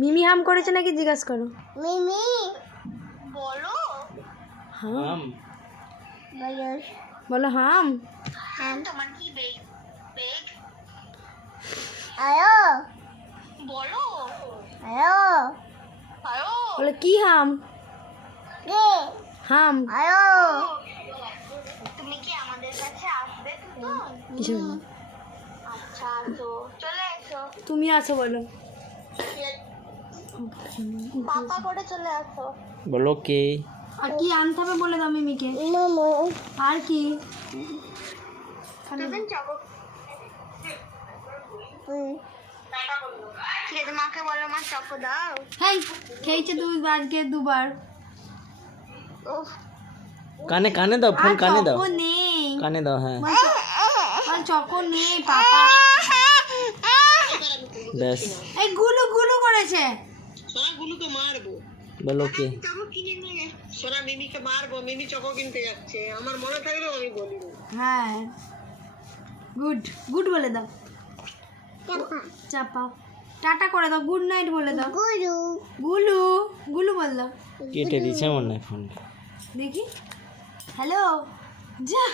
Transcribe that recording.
মিমি হাম করেছে নাকি জিজ্ঞাসা করো। মিমি বলো। হাম বলো বলো হাম। হ্যাঁ তোমার কি বেগ বেগ আয়ো বলো আয়ো আয়ো বলো কি হাম কে হাম আয়ো তুমি কি আমাদের কাছে আসবে তো? কিছু না। আচ্ছা তো চলে এসো। তুমি আসো বলো। পাপা করে চলে আসো। বলো কে? আর কি আনতে হবে বলে দাও মিমিকে। মোমো আর কি তুমি চকো ঠিক আছে মাকে বলো মা চকো দাও। হেই খেয়েছে তুমি আজকে দুবার। উফ কানে কানে দাও, ফোন কানে দাও, চকো নেই কানে দাও। হ্যাঁ আর চকো নেই পাপা। ব্যাস এই গুলু গুলু করেছে। সোনা গুলোকে মারবো, বলো কে? যাবো কিনে নিয়ে। সোনা মিমিকে মারবো, মিমি চকো কিনতে যাচ্ছে। আমার মনে থাকলেও আমি বলি না। হ্যাঁ গুড গুড বলে দাও। চাপা টাটা করে দাও, গুড নাইট বলে দাও। গুরু গুলু গুলু বল দাও কেটে দিছে মনে হয় ফোন। দেখি। হ্যালো যা